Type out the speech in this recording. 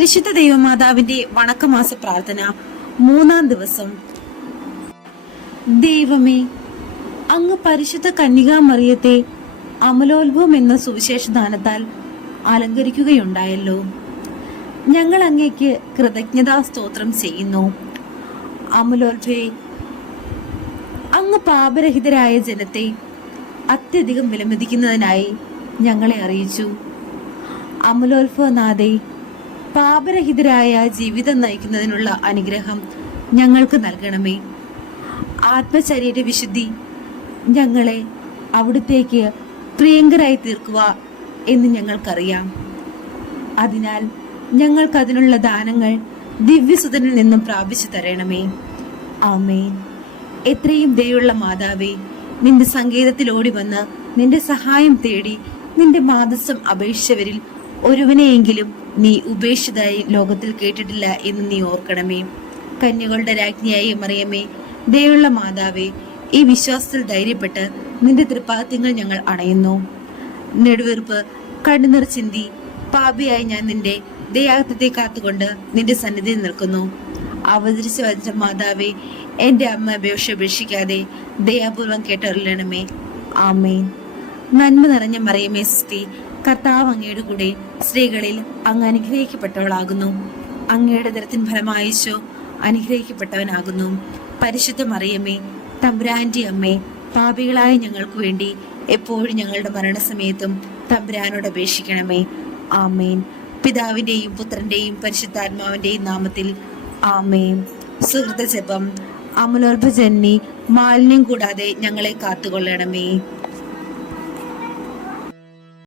പരിശുദ്ധ ദൈവമാതാവിന്റെ വണക്കമാസ പ്രാർത്ഥന മൂന്നാം ദിവസം. ദൈവമേ അങ്ങ് പരിശുദ്ധ കന്യകാമറിയത്തെ അമലോത്ഭവം എന്ന സുവിശേഷദാനത്താൽ അലങ്കരിക്കുകയുണ്ടായല്ലോ. ഞങ്ങൾ അങ്ങേക്ക് കൃതജ്ഞതാ സ്തോത്രം ചെയ്യുന്നു. അമലോത്ഭയെ അങ്ങ് പാപരഹിതരായ ജനത്തെ അത്യധികം വിലമതിക്കുന്നതിനായി ഞങ്ങളെ അറിയിച്ചു. അമലോത്ഭവനാഥെ പാപരഹിതരായ ജീവിതം നയിക്കുന്നതിനുള്ള അനുഗ്രഹം ഞങ്ങൾക്ക് നൽകണമേ. ആത്മശരീര വിശുദ്ധി ഞങ്ങളെ അവിടുത്തേക്ക് പ്രിയങ്കരായി തീർക്കുക എന്ന് ഞങ്ങൾക്കറിയാം. അതിനാൽ ഞങ്ങൾക്ക് അതിനുള്ള ദാനങ്ങൾ ദിവ്യസുതനിൽ നിന്നും പ്രാപിച്ചു തരണമേ. ആമേൻ. എത്രയും ദയുള്ള മാതാവേ നിന്റെ സങ്കേതത്തിൽ ഓടി വന്ന് നിന്റെ സഹായം തേടി നിന്റെ മാതസ്വം അപേക്ഷിച്ചവരിൽ ഒരുവനെയെങ്കിലും നീ ഉപേക്ഷിതായി ലോകത്തിൽ കേട്ടിട്ടില്ല എന്ന് നീ ഓർക്കണമേ. കന്യകളുടെ രാജ്ഞിയായി മറിയമേ ദയുള്ള മാതാവേ ഈ വിശ്വാസത്തിൽ ധൈര്യപ്പെട്ട് നിന്റെ തൃപ്പാദത്യങ്ങൾ ഞങ്ങൾ അണയുന്നു. നെടുവീർപ്പ് കണ്ണുനിർ ചിന്തി പാപിയായി ഞാൻ നിന്റെ ദയാർത്ഥത്തെ കാത്തുകൊണ്ട് നിന്റെ സന്നിധിയിൽ നിൽക്കുന്നു. അവതരിച്ച വച്ച മാതാവേ എന്റെ അമ്മ അപേക്ഷ ഉപേക്ഷിക്കാതെ ദയാപൂർവം കേട്ടറിയണമേ. ആമേൻ. നന്മ നിറഞ്ഞ മറിയമേ സ്ത്രീ കർത്താവ് അങ്ങയുടെ കൂടെ സ്ത്രീകളിൽ അങ്ങ് അനുഗ്രഹിക്കപ്പെട്ടവളാകുന്നു. അങ്ങയുടെ ദരത്തിൻ ഫലമായിച്ചോ അനുഗ്രഹിക്കപ്പെട്ടവനാകുന്നു. പരിശുദ്ധ മറിയമ്മേ തമ്പുരാന്റെ അമ്മേ പാപികളായ ഞങ്ങൾക്ക് വേണ്ടി എപ്പോഴും ഞങ്ങളുടെ മരണസമയത്തും തമ്പുരാനോട് അപേക്ഷിക്കണമേ. ആമേൻ. പിതാവിന്റെയും പുത്രന്റെയും പരിശുദ്ധാത്മാവിന്റെയും നാമത്തിൽ ആമേൻ. സുഹൃത ജപം മാലിന്യം കൂടാതെ ഞങ്ങളെ കാത്തുകൊള്ളണമേ.